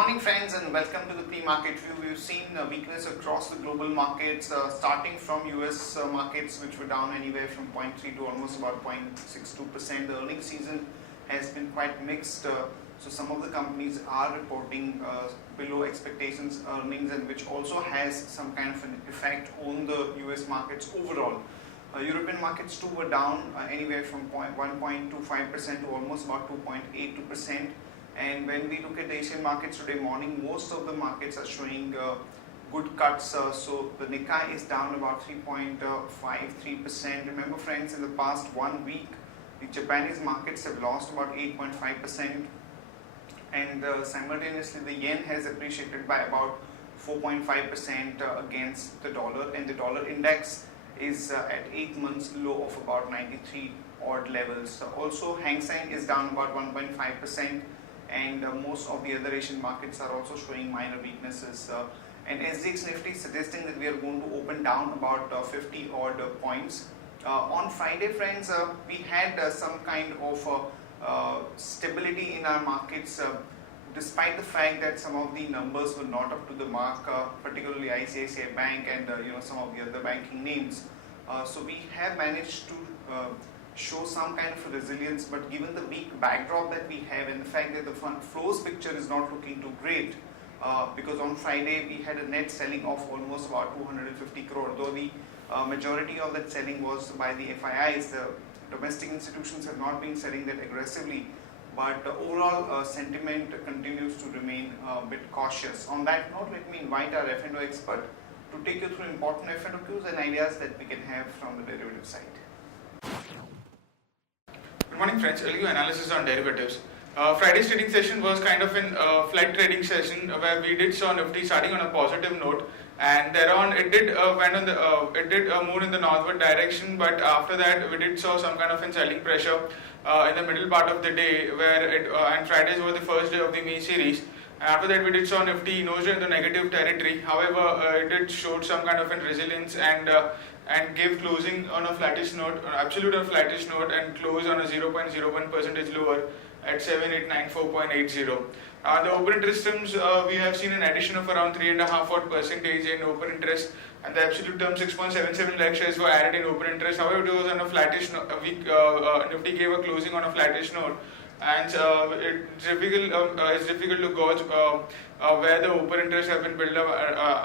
morning friends, and welcome to the pre-market view. We've seen weakness across the global markets, starting from US markets, which were down anywhere from 0.3 to almost about 0.62%. The earnings season has been quite mixed, so some of the companies are reporting below expectations earnings, and which also has some kind of an effect on the US markets overall. European markets too were down anywhere from 1.25% to almost about 2.82%. And when we look at the Asian markets today morning, most of the markets are showing good cuts. So the Nikkei is down about 3.53%. Remember friends, in the past 1 week, the Japanese markets have lost about 8.5%. And simultaneously, the yen has appreciated by about 4.5% against the dollar. And the dollar index is at 8 months low of about 93 odd levels. Also, Hang Seng is down about 1.5%. And most of the other Asian markets are also showing minor weaknesses. And SGX Nifty is suggesting that we are going to open down about 50 odd points. On Friday, friends, we had some kind of stability in our markets, despite the fact that some of the numbers were not up to the mark, particularly ICICI Bank and some of the other banking names. So we have managed to show some kind of a resilience, but given the weak backdrop that we have and the fact that the fund flows picture is not looking too great, because on Friday we had a net selling of almost about 250 crore, though the majority of that selling was by the FIIs. The domestic institutions have not been selling that aggressively, but overall sentiment continues to remain a bit cautious. On that note, let me invite our F&O expert to take you through important F&O cues and ideas that we can have from the derivative side. Good morning friends, I'll give you analysis on derivatives. Friday's trading session was kind of an flat trading session where we did saw Nifty starting on a positive note, and thereon it did move in the northward direction, but after that we did saw some kind of a selling pressure in the middle part of the day, where and Fridays were the first day of the May series. After that we did saw Nifty nosed into negative territory. However, it did showed some kind of a resilience and gave closing on a flattish note, absolute on a flattish note, and close on a 0.01% lower at 7894.80. The open interest terms, we have seen an addition of around 3.5% in open interest, and the absolute term 6.77 lakh shares were added in open interest. However, it was on a flattish note. Nifty gave a closing on a flattish note, and it's difficult to gauge where the open interest have been built up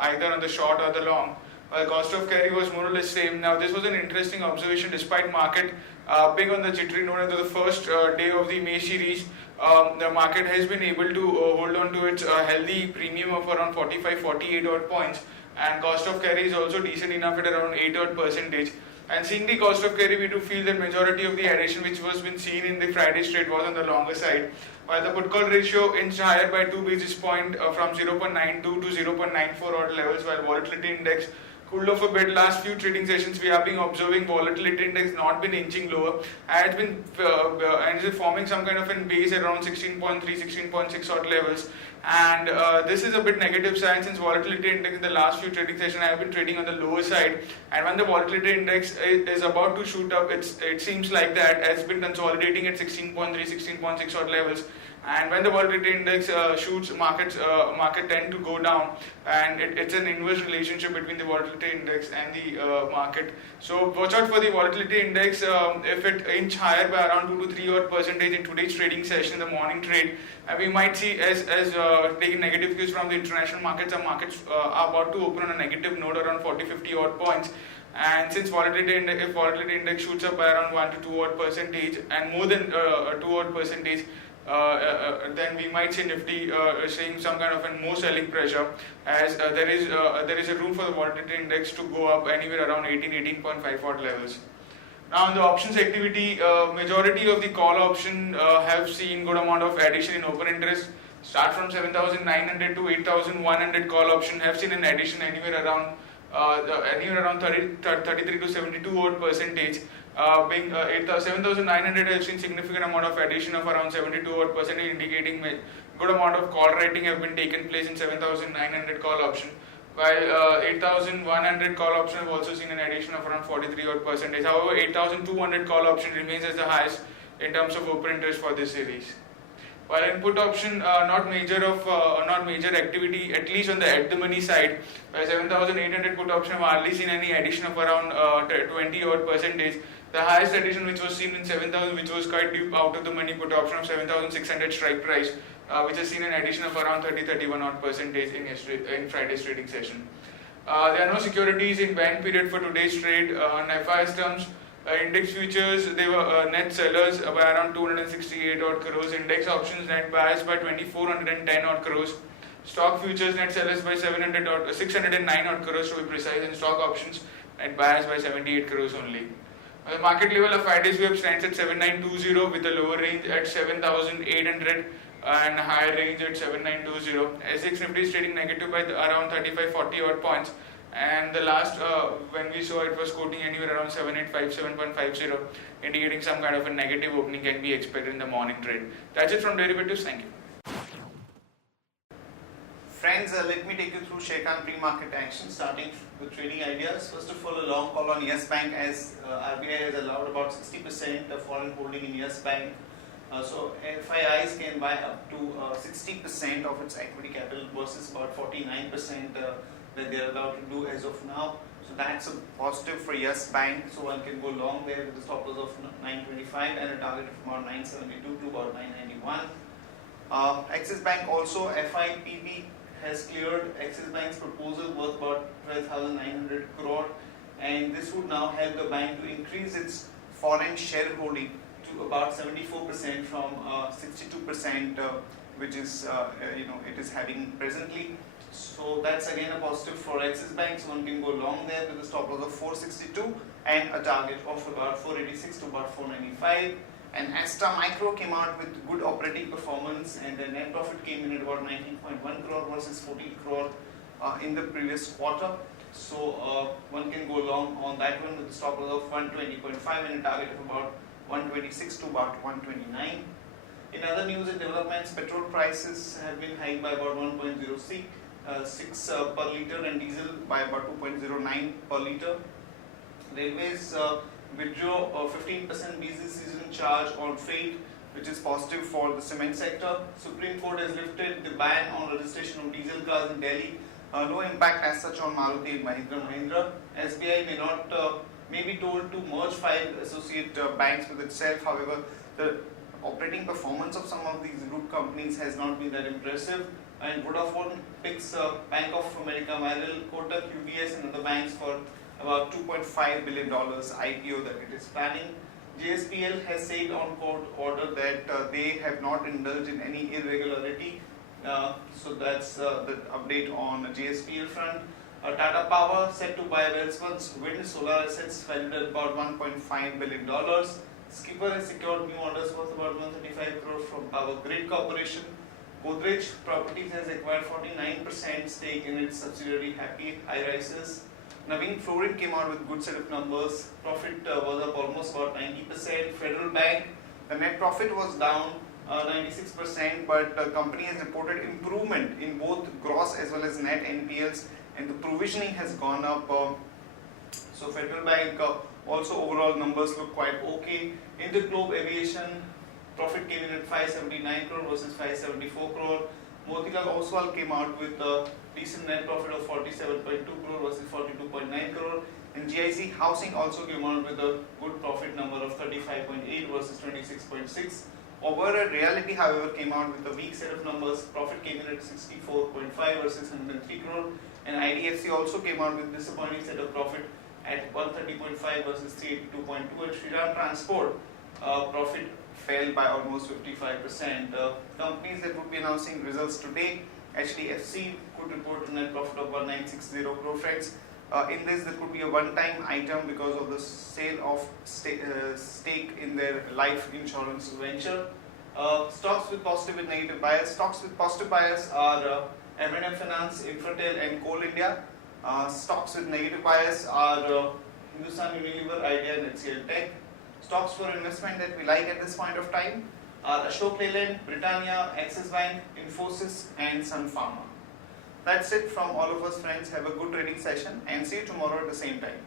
either on the short or the long. The cost of carry was more or less same. Now this was an interesting observation. Despite market being on the jittery note into the first day of the May series, the market has been able to hold on to its healthy premium of around 45-48 odd points, and cost of carry is also decent enough at around 8 odd percentage. And seeing the cost of carry, we do feel that majority of the addition which was been seen in the Friday's trade was on the longer side, while the put call ratio inched higher by 2 basis points from 0.92 to 0.94 odd levels, while volatility index cooled off a bit. Last few trading sessions we have been observing volatility index not been inching lower, and it's been forming some kind of a base around 16.3, 16.6 odd levels, and this is a bit negative sign, since volatility index in the last few trading sessions have been trading on the lower side, and when the volatility index is about to shoot up, it seems like that has been consolidating at 16.3, 16.6 odd levels. And when the volatility index shoots, market tend to go down, and it's an inverse relationship between the volatility index and the market. So watch out for the volatility index. If it inch higher by around 2 to 3 odd percentage in today's trading session, the morning trade, we might see as taking negative cues from the international markets. Our markets are about to open on a negative note around 40-50 odd points. And since if volatility index shoots up by around 1 to 2 odd percentage and more than 2 odd percentage, then we might see Nifty seeing some kind of a more selling pressure, as there is a room for the volatility index to go up anywhere around 18.5 odd levels. Now, in the options activity, majority of the call option have seen good amount of addition in open interest. Start from 7,900 to 8,100 call option have seen an addition anywhere around 33 to 72 odd percentage. Being 7,900 have seen significant amount of addition of around 72 odd percentage, indicating good amount of call writing have been taken place in 7,900 call option, while 8,100 call option have also seen an addition of around 43 odd percentage. However, 8,200 call option remains as the highest in terms of open interest for this series. While in put option, not major activity, at least on the at the money side. By 7,800 put option, I've hardly seen any addition of around 20 odd percentage. The highest addition which was seen in 7,000, which was quite deep out of the money put option of 7,600 strike price, which has seen an addition of around 31 odd percentage in Friday's trading session. There are no securities in ban period for today's trade. On FIS terms, index futures, they were net sellers by around 268 odd crores. Index options net buyers by 2,410 odd crores. Stock futures net sellers by 609 odd crores to be precise, and stock options net buyers by 78 crores only. The market level of Friday's web stands at 7920 with a lower range at 7,800 and a higher range at 7920. SX Nifty is trading negative by around 35-40 odd points, and the last when we saw it was quoting anywhere around 7857.50, indicating some kind of a negative opening can be expected in the morning trade. That's it from derivatives. Thank you. Friends, let me take you through Sharekhan pre-market action, starting with trading ideas. First of all, a long call on Yes Bank, as RBI has allowed about 60% of foreign holding in Yes Bank. So FIIs can buy up to 60% of its equity capital versus about 49% that they are allowed to do as of now. So that's a positive for Yes Bank. So one can go long there with a stop loss of 925 and a target of about 972 to about 991. Axis Bank also, FIPB has cleared Axis Bank's proposal worth about 12,900 crore, and this would now help the bank to increase its foreign shareholding to about 74% from 62%, which is it is having presently. So that's again a positive for Axis Bank. So one can go long there with a stop loss of 462 and a target of about 486 to about 495. And Asta Micro came out with good operating performance, and their net profit came in at about 19.1 crore versus 14 crore in the previous quarter. So one can go long on that one with a stop loss of 120.5 and a target of about 126 to about 129. In other news and developments, petrol prices have been hiked by about 1.06 per litre and diesel by about 2.09 per litre. Railways withdraw 15% busy season charge on freight, which is positive for the cement sector. Supreme Court has lifted the ban on registration of diesel cars in Delhi. No impact as such on Maruti and Mahindra. SBI may be told to merge 5 associate banks with itself. However, the operating performance of some of these group companies has not been that impressive. And Vodafone picks Bank of America, Merrill, Kotak, UBS and other banks for about $2.5 billion IPO that it is planning. JSPL has said on court order that they have not indulged in any irregularity. So that's the update on the JSPL front. Tata Power set to buy Welspun's wind solar assets valued at about $1.5 billion. Skipper has secured new orders worth about 135 crore from Power Grid Corporation. Godrej Properties has acquired 49% stake in its subsidiary Happy High Rises. Navin Florin came out with good set of numbers. Profit was up almost about 90%. Federal Bank, the net profit was down 96%, but the company has reported improvement in both gross as well as net NPLs, and the provisioning has gone up. So Federal Bank also overall numbers look quite okay. Interglobe Aviation profit came in at 579 crore versus 574 crore. Motilal Oswal came out with a decent net profit of 47.2 crore versus 42.9 crore. And GIC Housing also came out with a good profit number of 35.8 versus 26.6. Overall Reality, however, came out with a weak set of numbers. Profit came in at 64.5 versus 103 crore. And IDFC also came out with disappointing set of profit at 130.5 versus 382.2. And Shriram Transport profit fell by almost 55%. Companies that would be announcing results today, HDFC could report a net profit of 1960 crore, friends. In this, there could be a one-time item because of the sale of stake in their life insurance venture. Stocks with positive and negative bias. Stocks with positive bias are M&M Finance, Infratel and Coal India. Stocks with negative bias are Hindustan Unilever, Idea and HCL Tech. Stocks for investment that we like at this point of time are Ashok Leyland, Britannia, Axis Bank, Infosys and Sun Pharma. That's it from all of us, friends. Have a good trading session and see you tomorrow at the same time.